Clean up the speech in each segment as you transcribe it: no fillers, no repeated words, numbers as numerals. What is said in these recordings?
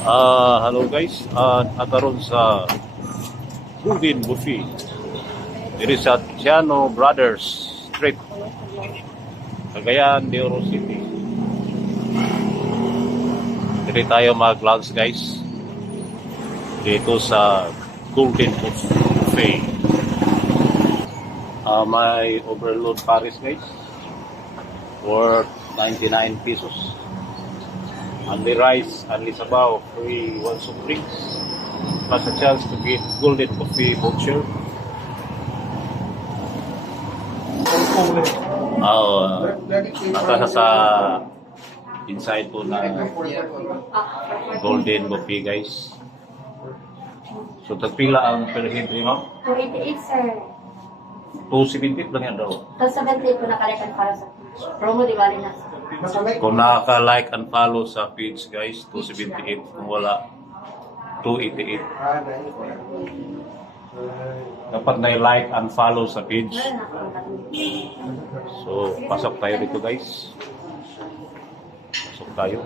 Hello guys, nakaroon sa Golden Buffet. Dito sa Tiano Brothers Street, Cagayan de Oro City. Dito tayo mag-lunch guys. Dito sa Golden Buffet. May overload Paris guys. For 99 pesos. Only rice, only sabaw, free one soft drinks, plus a chance to get Golden Buffet voucher. Nasa sa inside po ng Golden Buffet guys. So tagpila ang per head mo? 288 sir. 278 lang yan daw. 278 po nakalikan para sa promo di bali na. Kung nakaka-like and follow sa page guys, 278. Kung wala, 288. Dapat na-like and follow sa page. So, pasok tayo dito guys. Pasok tayo.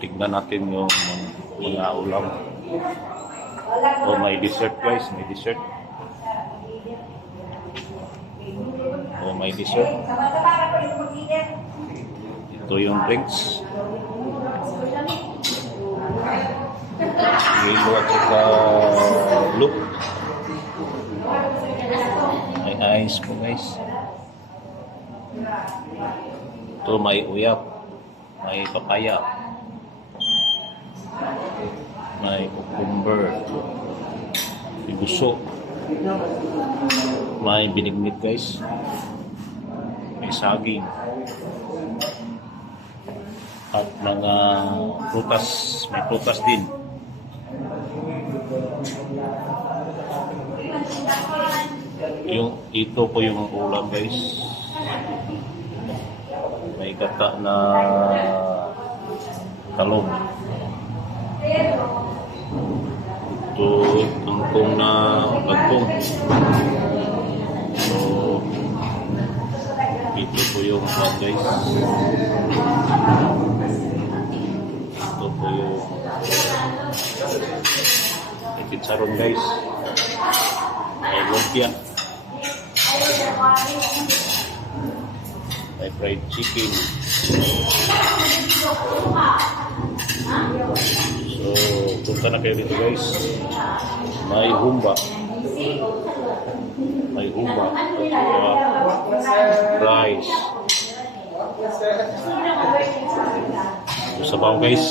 Tignan natin yung mga ulam. O may dessert guys, may dessert. O may dessert. Ito yung drinks. Yelo at saka look. May ice po guys. Ito may uyap. May papaya. May cucumber. May buso. May binignit guys. May saging. At mga prutas. May prutas din. Ito po yung ulam guys. May gata na talong. Ito tungkong na bagtong. So ito po yung ulam guys. Ito po yung chicharon guys. May lumpia. May fried chicken. So, punta na kayo dito guys. May humba. May humba. Rice. So, sabaw guys.